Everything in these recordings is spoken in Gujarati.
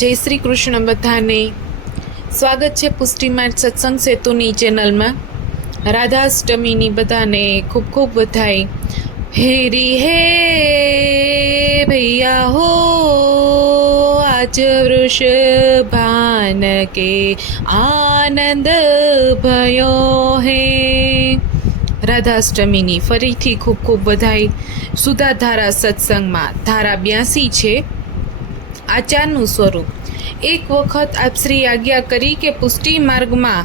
જય શ્રી કૃષ્ણ બધાને. સ્વાગત છે પુષ્ટિમાર્ગ સત્સંગ સેતુની ચેનલમાં. રાધાષ્ટમીની બધાને ખૂબ ખૂબ વધાઈ હેરી હે ભૈયા હો, આજ વૃષભાન કે આનંદ ભયો હે. રાધાષ્ટમીની ફરીથી ખૂબ ખૂબ વધાઈ સુધાધારા સત્સંગમાં ધારા બ્યાસી છે. આચારનું સ્વરૂપ. એક વખત આપ શ્રી આજ્ઞા કરી કે પુષ્ટિ માર્ગમાં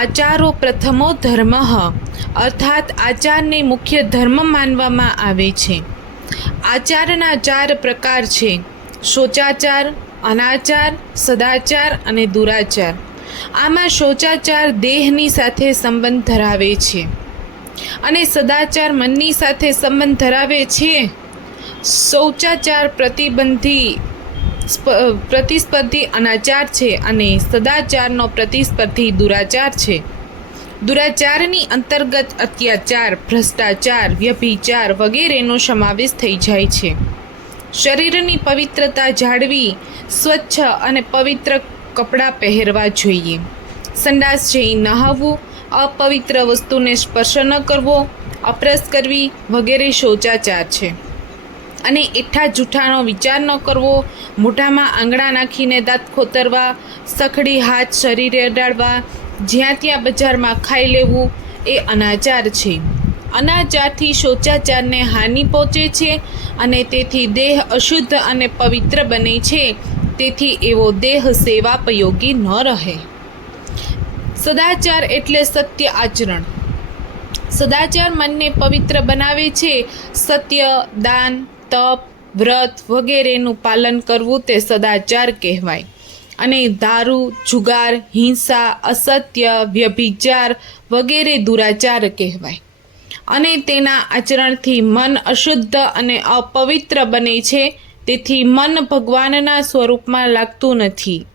આચારો પ્રથમો ધર્મ અર્થાત આચારને મુખ્ય ધર્મ માનવામાં આવે છે. આચારના ચાર પ્રકાર છે. શોચાચાર, અનાચાર, સદાચાર અને દુરાચાર. આમાં શોચાચાર દેહની સાથે સંબંધ ધરાવે છે. અને સદાચાર મનની સાથે સંબંધ ધરાવે છે. શૌચાચાર પ્રતિબંધી પ્રતિસ્પર્ધી અનાચાર છે અને સદાચારનો પ્રતિસ્પર્ધી દુરાચાર છે. દુરાચારની અંતર્ગત અત્યાચાર, ભ્રષ્ટાચાર, વ્યભિચાર વગેરેનો સમાવેશ થઈ જાય છે. શરીરની પવિત્રતા જાળવી, સ્વચ્છ અને પવિત્ર કપડાં પહેરવા જોઈએ. સંડાસ જઈ નહાવવું, અપવિત્ર વસ્તુને સ્પર્શ ન કરવો, અપ્રસ કરવી વગેરે શૌચાચાર છે. અને એઠા જૂઠાનો વિચાર ન કરવો, મોઢામાં આંગળા નાખીને દાંત ખોતરવા, સખડી હાથ શરીરે અડાડવા, જ્યાં ત્યાં બજારમાં ખાઈ લેવું એ અનાચાર છે. અનાચારથી શૌચાચારને હાનિ પહોંચે છે અને તેથી દેહ અશુદ્ધ અને પવિત્ર બને છે, તેથી એવો દેહ સેવાપયોગી ન રહે. સદાચાર એટલે સત્ય આચરણ. સદાચાર મનને પવિત્ર બનાવે છે. સત્ય, દાન તપ, વ્રત વગેરેનું પાલન કરવું તે સદાચાર કહેવાય. અને દારૂ, જુગાર, હિંસા, અસત્ય, વ્યભિચાર વગેરે દુરાચાર કહેવાય. અને તેના આચરણથી મન અશુદ્ધ અને અપવિત્ર બને છે, તેથી મન ભગવાનના સ્વરૂપમાં લાગતું નથી.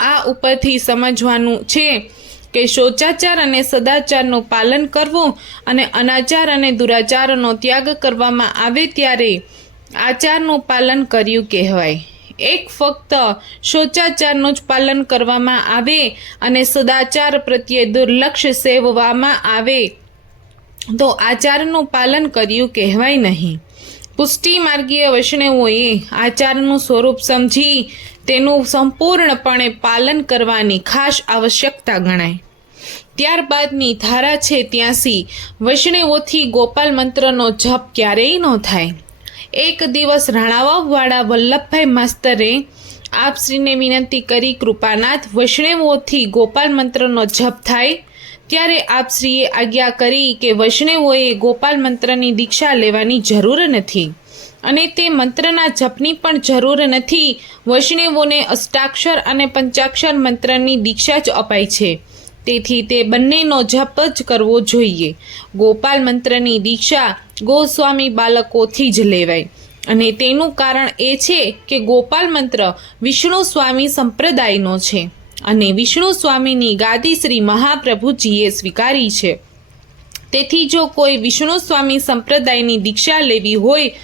આ ઉપરથી સમજવાનું છે કે શૌચાચાર અને સદાચારનું પાલન કરવું અને અનાચાર અને દુરાચારનો ત્યાગ કરવામાં આવે ત્યારે આચારનું પાલન કર્યું કહેવાય. એક ફક્ત શૌચાચારનું જ પાલન કરવામાં આવે અને સદાચાર પ્રત્યે દુર્લક્ષ સેવવામાં આવે તો આચારનું પાલન કર્યું કહેવાય નહીં. પુષ્ટિ માર્ગીય વૈષ્ણવોએ આચારનું સ્વરૂપ સમજી તેનું સંપૂર્ણપણે પાલન કરવાની ખાસ આવશ્યકતા ગણાય. ત્યારબાદની ધારા છે ત્યાંસી. વૈષ્ણવોથી ગોપાલ મંત્રનો જપ ક્યારેય ન થાય. એક દિવસ રાણાવાવાળા વલ્લભભાઈ માસ્તરે આપશ્રીને વિનંતી કરી, કૃપાનાથ, વૈષ્ણવોથી ગોપાલ મંત્રનો જપ થાય? ત્યારે આપશ્રીએ આજ્ઞા કરી કે વૈષ્ણવોએ ગોપાલ મંત્રની દીક્ષા લેવાની જરૂર નથી. અને તે મંત્રના જપની પણ જરૂર નથી. વૈષ્ણવોને અષ્ટાક્ષર અને પંચાક્ષર મંત્રની દીક્ષા જ અપાય છે. તેથી તે બંનેનો જપ જ કરવો જોઈએ. ગોપાલ મંત્રની દીક્ષા ગોસ્વામી બાળકોથી જ લેવાય. અને તેનું કારણ એ છે કે ગોપાલ મંત્ર વિષ્ણુ સ્વામી સંપ્રદાયનો છે અને વિષ્ણુ સ્વામીની ગાદી શ્રી મહાપ્રભુજીએ સ્વીકારી છે. તેથી જો કોઈ વિષ્ણુ સ્વામી સંપ્રદાયની દીક્ષા લેવી હોય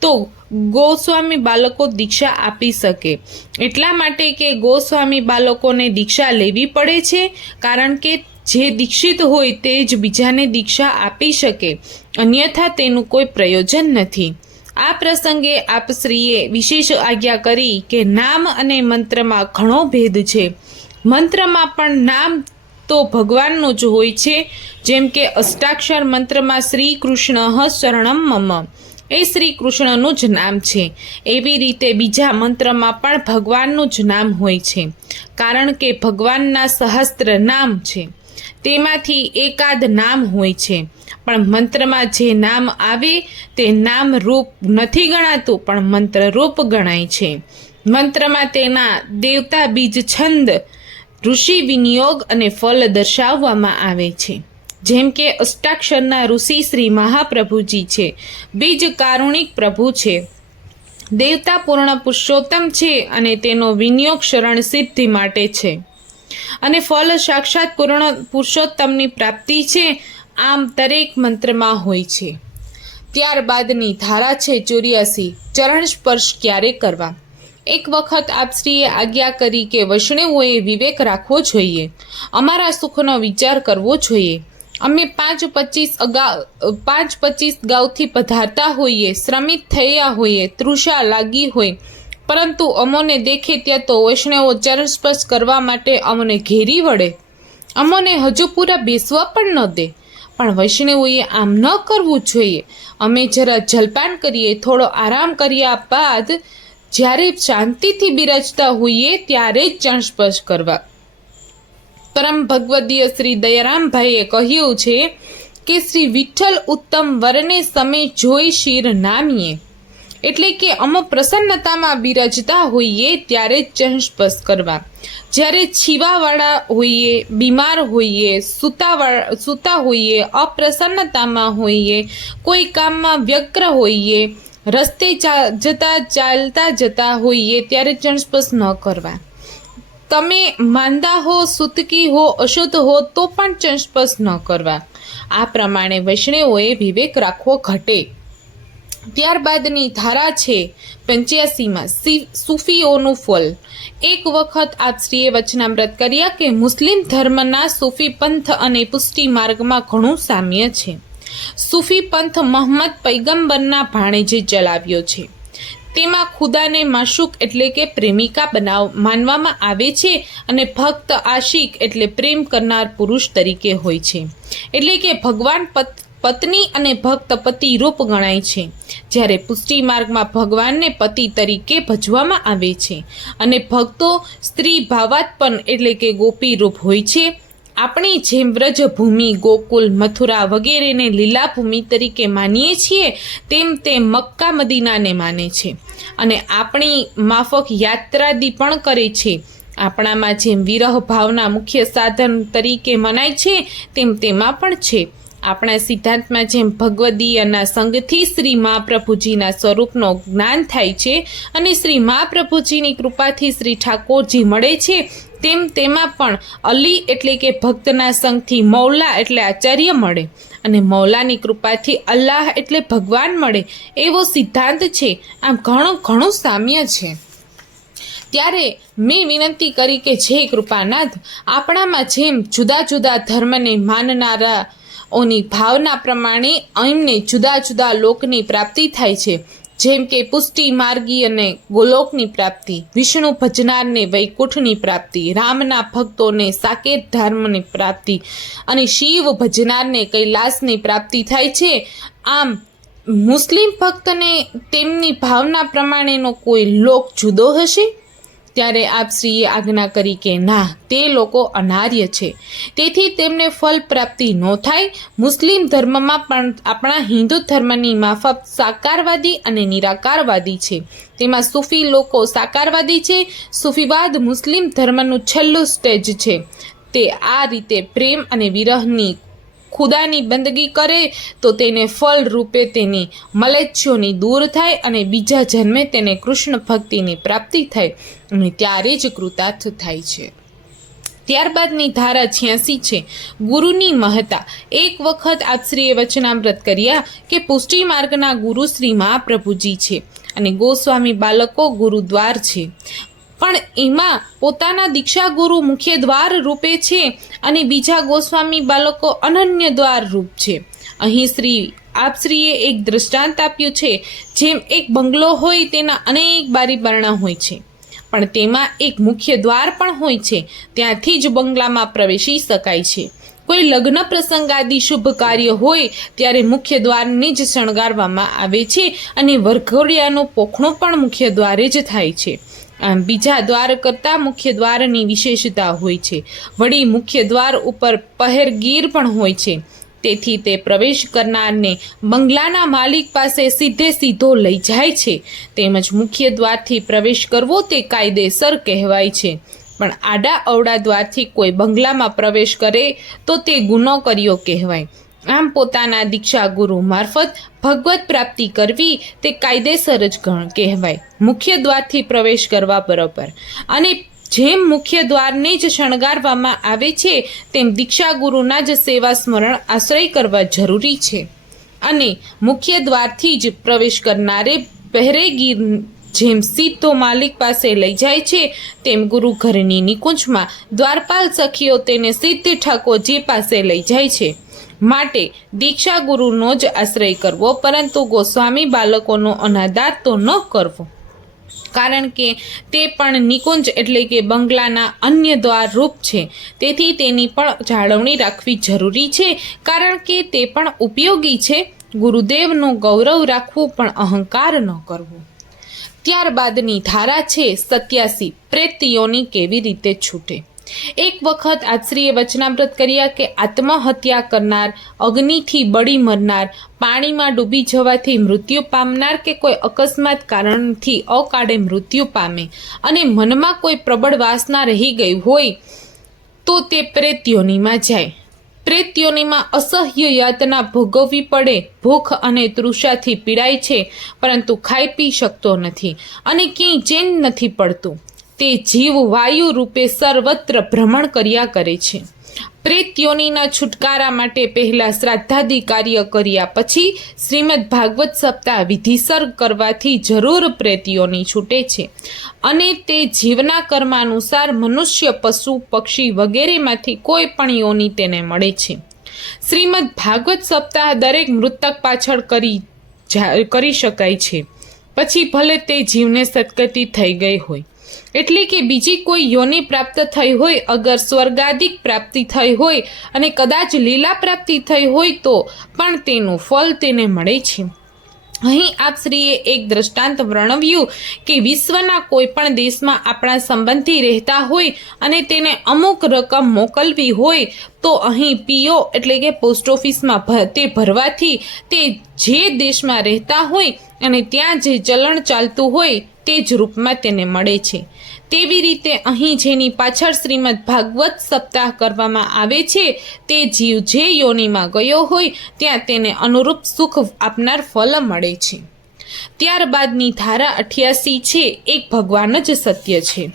તો ગોસ્વામી બાળકો દીક્ષા આપી શકે. એટલા માટે કે ગોસ્વામી બાળકોને દીક્ષા લેવી પડે છે, કારણ કે જે દીક્ષિત હોય તે જ બીજાને દીક્ષા આપી શકે. અન્યથા તેનું કોઈ પ્રયોજન નથી. આ પ્રસંગે આપશ્રીએ વિશેષ આજ્ઞા કરી કે નામ અને મંત્રમાં ઘણો ભેદ છે. મંત્રમાં પણ નામ તો ભગવાનનું જ હોય છે, જેમ કે અષ્ટાક્ષર મંત્રમાં શ્રી કૃષ્ણ શરણમ મમ. એ શ્રી કૃષ્ણનું જ નામ છે. એવી રીતે બીજા મંત્રમાં પણ ભગવાનનું જ નામ હોય છે. કારણ કે ભગવાનના સહસ્ત્ર નામ છે. તેમાંથી એકાદ નામ હોય છે. પણ મંત્રમાં જે નામ આવે, તે નામ રૂપ નથી ગણાતું, પણ મંત્ર રૂપ ગણાય છે. મંત્રમાં તેના દેવતા બીજ છંદ ઋષિ વિનિયોગ અને ફલ દર્શાવવામાં આવે છે. જેમ કે અષ્ટાક્ષરના ઋષિ શ્રી મહાપ્રભુજી છે. બીજ કારુણિક પ્રભુ છે. દેવતા પૂર્ણ પુરુષોત્તમ છે અને તેનો વિનિયોગ શરણ સિદ્ધિ માટે છે. અને ફળ સાક્ષાત પૂર્ણ પુરુષોત્તમની પ્રાપ્તિ છે, આમ દરેક મંત્રમાં હોય છે. ત્યારબાદની ધારા છે ચોર્યાસી, ચરણ સ્પર્શ ક્યારે કરવા? એક વખત આપશ્રીએ આજ્ઞા કરી કે વૈષ્ણવોએ વિવેક રાખવો જોઈએ. અમારા સુખનો વિચાર કરવો જોઈએ. અમે પાંચ પચીસ અગાઉ, પાંચ પચીસ ગાઉથી પધારતા હોઈએ, શ્રમિત થયા હોઈએ, તૃષા લાગી હોય. પરંતુ અમોને દેખે ત્યાં તો વૈષ્ણવો ચરણ સ્પર્શ કરવા માટે અમને ઘેરી વળે. અમોને હજુ પૂરા બેસવા પણ ન દે. પણ વૈષ્ણવોએ આમ ન કરવું જોઈએ. અમે જરા જલપાન કરીએ, થોડો આરામ કર્યા બાદ જ્યારે શાંતિથી બિરાજતા હોઈએ, ત્યારે જ ચરણ સ્પર્શ કરવા. પરમ ભગવદીય શ્રી દયારામભાઈએ કહ્યું છે કે શ્રી વિઠ્ઠલ ઉત્તમ વરને સમે જોઈ શિર નામીએ. એટલે કે અમો પ્રસન્નતામાં બિરાજતા હોઈએ ત્યારે ચરણ કરવા. જ્યારે છીવાવાળા હોઈએ, બીમાર હોઈએ, સૂતાવાળા, સૂતા હોઈએ, અપ્રસન્નતામાં હોઈએ, કોઈ કામમાં વ્યગ્ર હોઈએ, રસ્તે જતા ચાલતા જતા હોઈએ ત્યારે ચરણ ન કરવા. તમે માંદા હો, સૂતકી હો, અશુદ્ધ હો, તો પણ ચંસ્પર્શ ન કરવા. આ પ્રમાણે વૈષ્ણવોએ વિવેક રાખવો ઘટે. ત્યારબાદની ધારા છે પંચ્યાસીમાં સૂફીઓનું ફલ. એક વખત આપશ્રીએ વચનામૃત કર્યા કે મુસ્લિમ ધર્મના સૂફી પંથ અને પુષ્ટિ માર્ગમાં ઘણું સામ્ય છે. સૂફી પંથ મોહમ્મદ પૈગંબરના ભાણેજે ચલાવ્યો છે. તેમાં ખુદાને માશુક એટલે કે પ્રેમિકા બનાવ માનવામાં આવે છે અને ભક્ત આશિક એટલે પ્રેમ કરનાર પુરુષ તરીકે હોય છે. એટલે કે ભગવાન પત, પત્ની અને ભક્ત પતિ રૂપ ગણાય છે. જ્યારે પુષ્ટિ માર્ગમાં ભગવાનને પતિ તરીકે ભજવામાં આવે છે. અને ભક્તો સ્ત્રી ભાવાત્પન એટલે કે ગોપી રૂપ હોય છે. આપણી જેમ વ્રજભૂમિ ગોકુલ, મથુરા વગેરેને લીલાભૂમિ તરીકે માનીએ છીએ, તેમ તે મક્કા મદીનાને માને છે. અને આપણી માફક યાત્રાદી પણ કરે છે. આપણામાં જેમ વિરહ ભાવના મુખ્ય સાધન તરીકે મનાય છે, તેમ તેમાં પણ છે. આપણા સિદ્ધાંતમાં જેમ ભગવદીયના સંગથી શ્રી મહાપ્રભુજીના સ્વરૂપનો જ્ઞાન થાય છે, અને શ્રી મહાપ્રભુજીની કૃપાથી શ્રી ઠાકોરજી મળે છે તેમ તેમાં પણ અલી એટલે કે ભક્તના સંગથી મૌલા એટલે આચાર્ય મળે અને મૌલાની કૃપાથી અલ્લાહ એટલે ભગવાન મળે એવો સિદ્ધાંત છે. આમ ઘણું ઘણું સામ્ય છે. ત્યારે મેં વિનંતી કરી કે જે કૃપાનાથ, આપણામાં જેમ જુદા જુદા ધર્મને માનનારા ઓની ભાવના પ્રમાણે એમને જુદા જુદા લોકની પ્રાપ્તિ થાય છે. જેમ કે પુષ્ટિ, માર્ગી અને ગોલોકની પ્રાપ્તિ, વિષ્ણુ ભજનારને વૈકુંઠની પ્રાપ્તિ, રામના ભક્તોને સાકેત ધર્મની પ્રાપ્તિ અને શિવ ભજનારને કૈલાસની પ્રાપ્તિ થાય છે. આમ, મુસ્લિમ ભક્તને તેમની ભાવના પ્રમાણેનો કોઈ લોક જુદો હશે? ત્યારે આપશ્રીએ આજ્ઞા કરી કે ના, તે લોકો અનાર્ય છે. તેથી તેમને ફલ પ્રાપ્તિ ન થાય. મુસ્લિમ ધર્મમાં પણ આપણા હિન્દુ ધર્મની માફક સાકારવાદી અને નિરાકારવાદી છે. તેમાં સૂફી લોકો સાકારવાદી છે. સૂફીવાદ મુસ્લિમ ધર્મનું છેલ્લું સ્ટેજ છે. તે આ રીતે પ્રેમ અને વિરહની ખુદાની બંદગી કરે, તો તેને ફળ રૂપે તેની મલેચ્છોની દૂર થાય અને બીજા જન્મે તેને કૃષ્ણ ભક્તિની પ્રાપ્તિ થાય અને ત્યારે જ કૃતાર્થ થાય છે. ત્યારબાદની ધારા છ્યાસી છે, ગુરુની મહતા એક વખત આપશ્રીએ વચનામૃત કર્યા કે પુષ્ટિ માર્ગના ગુરુ શ્રી મહાપ્રભુજી છે અને ગોસ્વામી બાળકો ગુરુદ્વાર છે. પણ એમાં પોતાના દીક્ષા ગુરુ મુખ્ય દ્વાર રૂપે છે અને બીજા ગોસ્વામી બાળકો અનન્ય દ્વાર રૂપ છે. અહીં શ્રી આપશ્રીએ એક દૃષ્ટાંત આપ્યું છે, જેમ એક બંગલો હોય તેના અનેક બારી બારણા હોય છે. પણ તેમાં એક મુખ્ય દ્વાર પણ હોય છે, ત્યાંથી જ બંગલામાં પ્રવેશી શકાય છે. કોઈ લગ્ન પ્રસંગ આદિ શુભ કાર્ય હોય ત્યારે મુખ્ય દ્વારને જ શણગારવામાં આવે છે અને વરઘોડિયાનો પોખણો પણ મુખ્ય દ્વારે જ થાય છે. બીજા દ્વાર કરતાં મુખ્ય દ્વારની વિશેષતા હોય છે. વળી મુખ્ય દ્વાર ઉપર પહેરગીર પણ હોય છે. તેથી તે પ્રવેશ કરનારને બંગલાના માલિક પાસે સીધે સીધો લઈ જાય છે. તેમજ મુખ્ય દ્વારથી પ્રવેશ કરવો તે કાયદેસર કહેવાય છે. પણ આડા અવડા દ્વારથી કોઈ બંગલામાં પ્રવેશ કરે તો તે ગુનો કર્યો કહેવાય. આમ પોતાના દીક્ષા ગુરુ મારફત ભગવત પ્રાપ્તિ કરવી તે કાયદેસર જ ગણ કહેવાય. મુખ્ય દ્વારથી પ્રવેશ કરવા બરોબર. અને જેમ મુખ્ય દ્વારને જ શણગારવામાં આવે છે, તેમ દીક્ષા ગુરુના જ સેવા સ્મરણ આશ્રય કરવા જરૂરી છે. અને મુખ્ય દ્વારથી જ પ્રવેશ કરનારે પહેરેગીર જેમ સીધો માલિક પાસે લઈ જાય છે, તેમ ગુરુ ઘરની નિકુંજમાં દ્વારપાલ સખીઓ તેને સીધે ઠાકોરજી પાસે લઈ જાય છે. માટે દીક્ષા ગુરુનો જ આશ્રય કરવો, પરંતુ ગોસ્વામી બાળકોનો અનાદાર તો ન કરવો. કારણ કે તે પણ નિકુંજ એટલે કે બંગલાના અન્ય દ્વાર રૂપ છે. તેથી તેની પણ જાળવણી રાખવી જરૂરી છે, કારણ કે તે પણ ઉપયોગી છે. ગુરુદેવનું ગૌરવ રાખવું પણ અહંકાર ન કરવો. ત્યારબાદની ધારા છે, સત્યાસી, પ્રેતીઓની કેવી રીતે છૂટે? એક વખત આશ્રીએ વચનામૃત કર્યા કે આત્મહત્યા કરનાર, અગ્નિથી બળી મરનાર, પાણીમાં ડૂબી જવાથી મૃત્યુ પામનાર કે કોઈ અકસ્માત કારણથી અકાળે મૃત્યુ પામે અને મનમાં કોઈ પ્રબળ વાસના રહી ગઈ હોય તો તે પ્રેત્યોનીમાં જાય. પ્રેત્યોનીમાં અસહ્ય યાતના ભોગવવી પડે, ભૂખ અને તૃષાથી પીડાય છે, પરંતુ ખાઈ પી શકતો નથી અને ક્યાંય ચેન નથી પડતું. તે જીવ વાયુ રૂપે સર્વત્ર ભ્રમણ કર્યા કરે છે. પ્રેત્યોનીના છુટકારા માટે પહેલાં શ્રાદ્ધાદિ કાર્ય કર્યા પછી શ્રીમદ ભાગવત સપ્તાહ વિધિસર કરવાથી જરૂર પ્રેત્યોની છૂટે છે. અને તે જીવના કર્માનુસાર મનુષ્ય, પશુ, પક્ષી વગેરેમાંથી કોઈ પણ યોની તેને મળે છે. શ્રીમદ ભાગવત સપ્તાહ દરેક મૃતક પાછળ કરી કરી શકાય છે. પછી ભલે તે જીવને સદગતિ થઈ ગઈ હોય. એટલે કે બીજી કોઈ યોની પ્રાપ્ત થઈ હોય, અગર સ્વર્ગાધિક પ્રાપ્તિ થઈ હોય અને કદાચ લીલા પ્રાપ્તિ થઈ હોય તો પણ તેનું ફળ તેને મળે છે. અહીં આપ શ્રીએ એક દ્રષ્ટાંત વર્ણવ્યું કે વિશ્વના કોઈ પણ દેશમાં આપણા સંબંધી રહેતા હોય અને તેને અમુક રકમ મોકલવી હોય તો અહીં પીઓ એટલે કે પોસ્ટ ઓફિસમાં તે ભરવાથી તે જે દેશમાં રહેતા હોય અને ત્યાં જે ચલણ ચાલતું હોય તે જ રૂપમાં તેને મળે છે. તેવી રીતે અહીં જેની પાછળ શ્રીમદ ભાગવત સપ્તાહ કરવામાં આવે છે, તે જીવ જે યોનિમાં ગયો હોય, ત્યાં તેને અનુરૂપ સુખ આપનાર ફલ મળે છે. ત્યારબાદની ધારા અઠ્યાસી છે, એક ભગવાન જ સત્ય છે.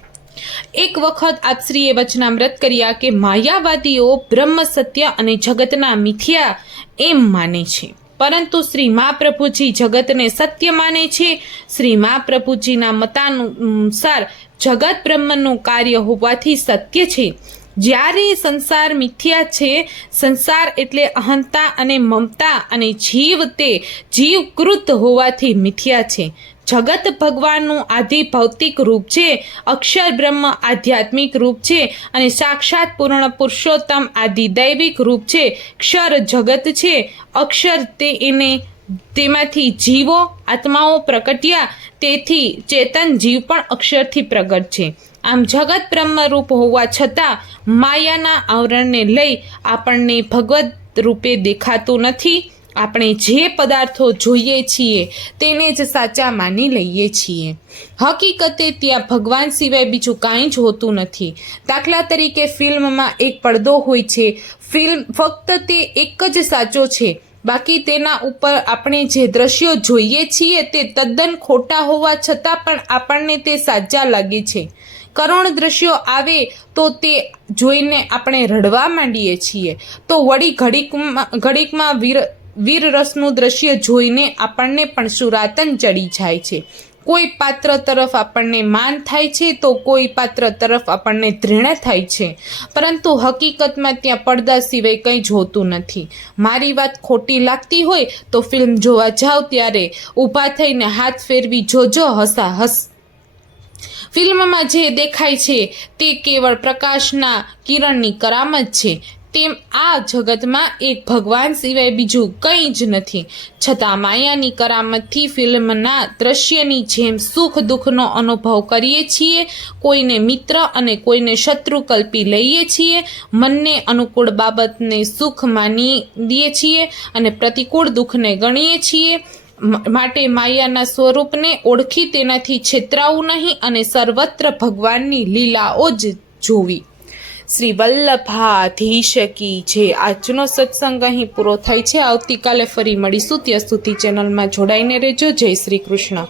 એક વખત આપશ્રીએ વચનામૃત કર્યા કે, માયાવાદીઓ બ્રહ્મ સત્ય અને જગતના મિથ્યા એમ માને છે. પરંતુ શ્રી મહાપ્રભુજી જગતને સત્ય માને છે. શ્રી મહાપ્રભુજીના મતાનુસાર જગત બ્રહ્મનું કાર્ય હોવાથી સત્ય છે. જ્યારે સંસાર મિથ્યા છે, સંસાર એટલે અહંતા અને મમતા અને જીવ તે જીવકૃત હોવાથી મિથ્યા છે. જગત ભગવાનનું આદિ ભૌતિક રૂપ છે, અક્ષર બ્રહ્મ આધ્યાત્મિક રૂપ છે અને સાક્ષાત પૂર્ણ પુરુષોત્તમ આદિ દૈવિક રૂપ છે. ક્ષર જગત છે, અક્ષર તે એને તેમાંથી જીવો, આત્માઓ પ્રકટ્યા તેથી ચેતન જીવ પણ અક્ષરથી પ્રગટ છે. આમ જગત બ્રહ્મરૂપ હોવા છતાં માયાના આવરણને લઈ આપણને ભગવત રૂપે દેખાતું નથી. આપણે જે પદાર્થો જોઈએ છીએ તેને જ સાચા માની લઈએ છીએ. હકીકતે ત્યાં ભગવાન સિવાય બીજું કાંઈ જ હોતું નથી. દાખલા તરીકે ફિલ્મમાં એક પડદો હોય છે. ફિલ્મ ફક્ત તે એક જ સાચો છે. બાકી તેના ઉપર આપણે જે દ્રશ્યો જોઈએ છીએ તે તદ્દન ખોટા હોવા છતાં પણ આપણને તે સાચા લાગે છે. કરુણ દ્રશ્યો આવે તો તે જોઈને આપણે રડવા માંડીએ છીએ. તો વળી ઘડીકમાં ઘડીકમાં વીર વીર રસનું દ્રશ્ય જોઈને આપણને પણ સુરાતન ચડી જાય છે. કોઈ પાત્ર તરફ આપણને માન થાય છે તો કોઈ પાત્ર તરફ આપણને ઘૃણા થાય છે. પરંતુ હકીકતમાં ત્યાં પડદા સિવાય કંઈ જોતું નથી. મારી વાત ખોટી લાગતી હોય તો ફિલ્મ જોવા જાઓ ત્યારે ઊભા થઈને હાથ ફેરવી જોજો હસા હસ ફિલ્મમાં જે દેખાય છે તે કેવળ પ્રકાશના કિરણની કરામત છે. તેમ આ જગતમાં એક ભગવાન સિવાય બીજું કંઈ જ નથી. છતાં માયાની કરામતથી ફિલ્મના દ્રશ્યની જેમ સુખ દુઃખનો અનુભવ કરીએ છીએ, કોઈને મિત્ર અને કોઈને શત્રુ કલ્પી લઈએ છીએ, મનને અનુકૂળ બાબતને સુખ માની દઈએ છીએ અને પ્રતિકૂળ દુઃખને ગણીએ છીએ. માટે માયાના સ્વરૂપને ઓળખી તેનાથી છેતરાવું નહીં અને સર્વત્ર ભગવાનની લીલાઓ જ જોવી. શ્રી વલ્લભાધીશ કી જે આજનો સત્સંગ અહીં પૂરો થાય છે, આવતીકાલે ફરી મળીશું. ત્યાં સુધી ચેનલમાં જોડાઈને રહેજો. જય શ્રી કૃષ્ણ.